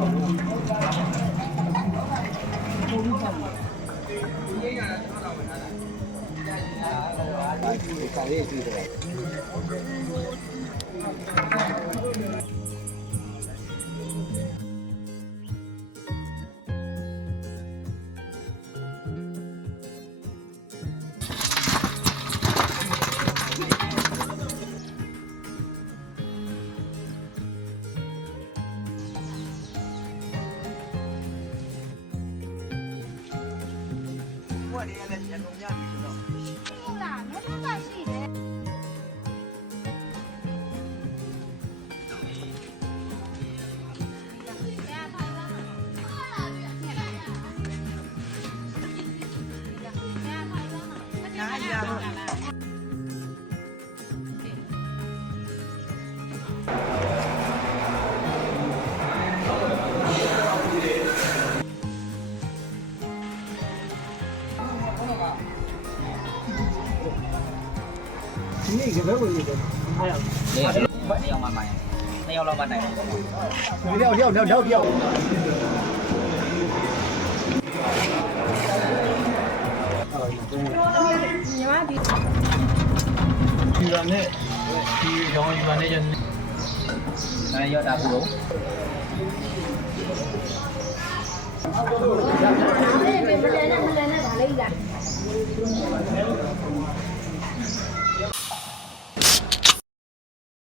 ဒီကနေ့ကျွန်တော်လာဝင်လာတာ။ကြာကြာဟိုအားကြီးကိုခရီးကြည့်တယ်။ အားရနေရာနေရာမှာမှန်နေရာလောက်မှနိုင်တယ်တယောက်တယောက်တယောက်တယောက်တယော Điều, điều, điều, điều, điều. Güvenli, zaman güvenli gelin. Ben ya da bu. Hãy